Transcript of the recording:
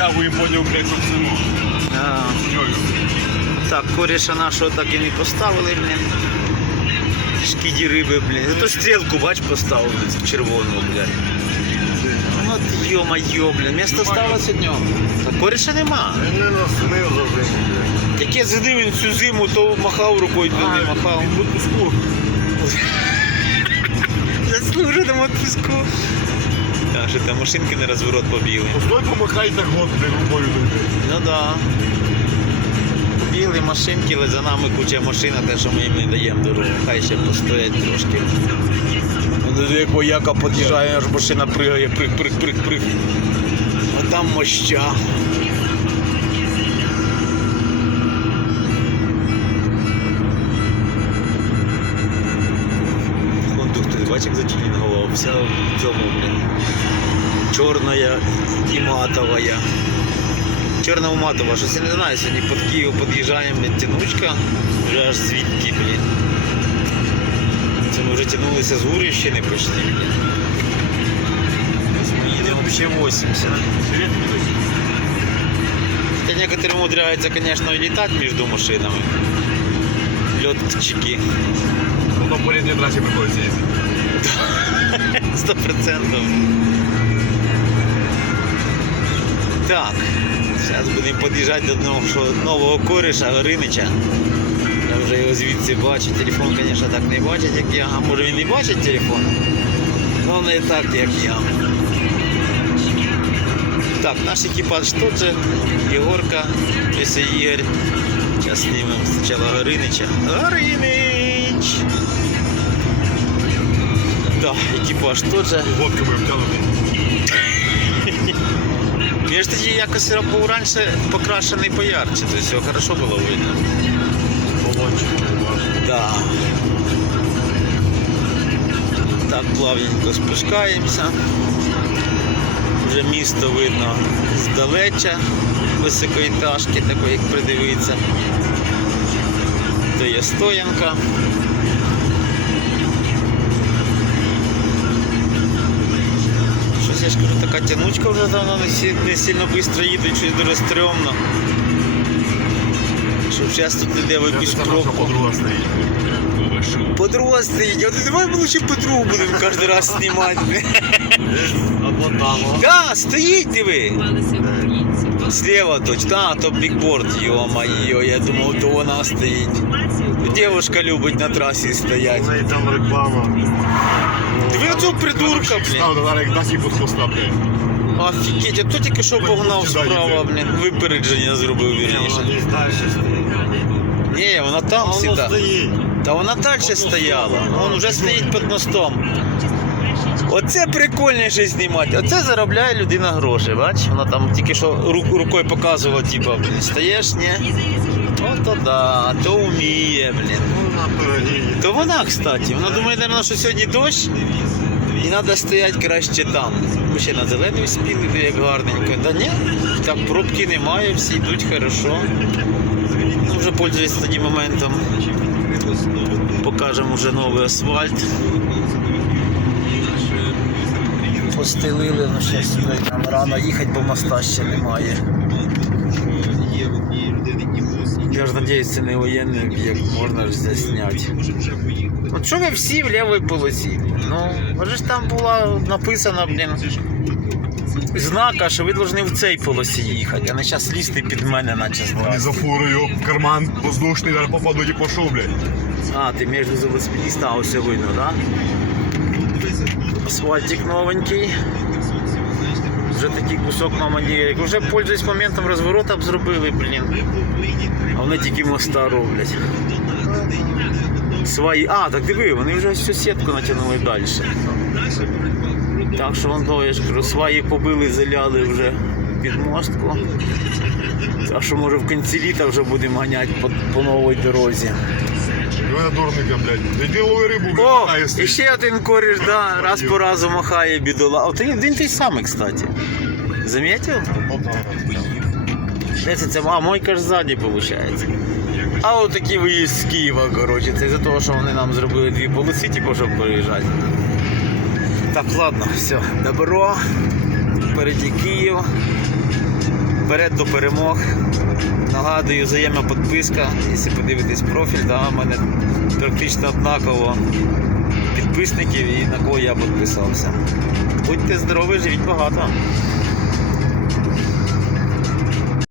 Витягуємо. А, Йою. так, коріша нашого так і не поставили, блін. Шкіді риби, блін. Зато стрілку, бач, поставили червону, блядь. Ну от йо-майо, блін. Місто сталося днем. Та коріша нема. Він не наснив за зиму, блядь. Як я зидив він цю зиму, то махав рукою, то не махав. В отпуску. Заслуженому отпуску. А що там машинки на розворот побігли. Постой помахай так год, рукою блядь. Ну да. Біли машинки, але за нами куча машин, а те, що ми їм не даємо дорогу. Хай ще постоять трошки. Ну, Як вояка під'їжджає, аж машина пригає, приг, приг, приг, приг. А там моща. Бачиш, як затюнінгував, вся в цьому, блін. Чорная і матовая. Чорна матова, щось я не знаю, сьогодні під Київ під'їжджаємо, тянучка, вже аж звідки, блін. Це ми вже тягнулися з Гурівщини почти, Ми їдемо взагалі 80. Хотя некоторые умудряются, конечно, и летать между машинами. Летчики. Ну, на політній трасі приходиться їздити. Сто процентов. Так, зараз будемо під'їжджати до одного нового кореша Горинича. Я вже його звідси бачу. Телефон, звісно, так не бачить, як я. А може він не бачить телефон? Ну не так, як я. Так, наш екіпаж тут же. Єгорка, Пися Ігор. Зараз знімемо спочатку Горинича. Горинич! Да, екіпаж тут же. Водки будемо тягнути. Я ж тоді якось був раніше покрашений поярче, то все хорошо було видно. Да. Так, плавненько спускаємося. Вже місто видно здалеча, високоетажки, такої, як придивитися. То є стоянка. Ж кажу, така тянучка вже давно не, сі- не сильно швидко їде, щось дуже стрьомно. Щоб зараз тут не в якусь Це наша пробку. подруга стоїть. Подруга стоїть. А давай ми лучше подругу будемо кожен раз знімати. Або там, о. Да, стоїть, диви. Слева точно. А, то бікборд, йо-моє, я думав, то вона стоїть. Дівушка любить на трасі стоять. Неї там реклама. Диви оцього придурка, блін. Став, як дасть їй під хвоста. Офігеть, а то тільки що погнав справа, блін. Випередження зробив вірніше. десь далі стоїть. Ні, вона там сіда. стоїть. Та вона далі стояла. Вон уже стоїть під мостом. Оце прикольніше знімати. Оце заробляє людина гроші, бач? Вона там тільки що ру- рукою показувала, типу, стаєш, ні? Ото да, то вміє, блін. То вона, кстати, вона думає, наверное, що сьогодні дощ, і треба стояти краще там. Ще на зелений спіли, де як гарненько. Та ні, так пробки немає, всі йдуть хорошо. Ну, вже пользуюсь тоді моментом. Покажемо вже новий асфальт. Постелили, ну ще сюди нам рано їхати, бо моста ще немає. Я ж надіюсь, це не воєнний об'єкт, можна ж засняти. От що ви всі в лівій полосі? Ну, може ж там була написана, блін, знака, що ви повинні в цій полосі їхати, а не зараз лізти під мене, наче Вони за фурою в карман воздушний, зараз попаду і пошов, блядь. А, ти між велосипедиста, а ось видно, так? Да? Асфальтик новенький. Вже такий кусок мама не. Вже пользуюсь моментом розворота б зробили, блін. А вони тільки моста роблять. Свої. А, так диви, вони вже всю сітку натягнули далі. Так що вон то, я ж кажу, свої побили, заляли вже під мостку. А що може в кінці літа вже будемо ганяти по, по новій дорозі. Мене дурника, блядь. Іди лови рибу, блядь, О, і ще один коріш, да, раз по разу махає бідола. О, ти один той самий, кстати. Заметил? Де це? А, мойка ж ззаді, виходить. А от такий виїзд з Києва, коротше, це за того, що вони нам зробили дві полоси, типу, щоб переїжджати. Так, ладно, все, добро. Впереді Київ. Вперед до перемог. Нагадую, взаємна підписка. Якщо подивитись профіль, да, у мене практично однаково підписників і на кого я підписався. Будьте здорові, живіть багато.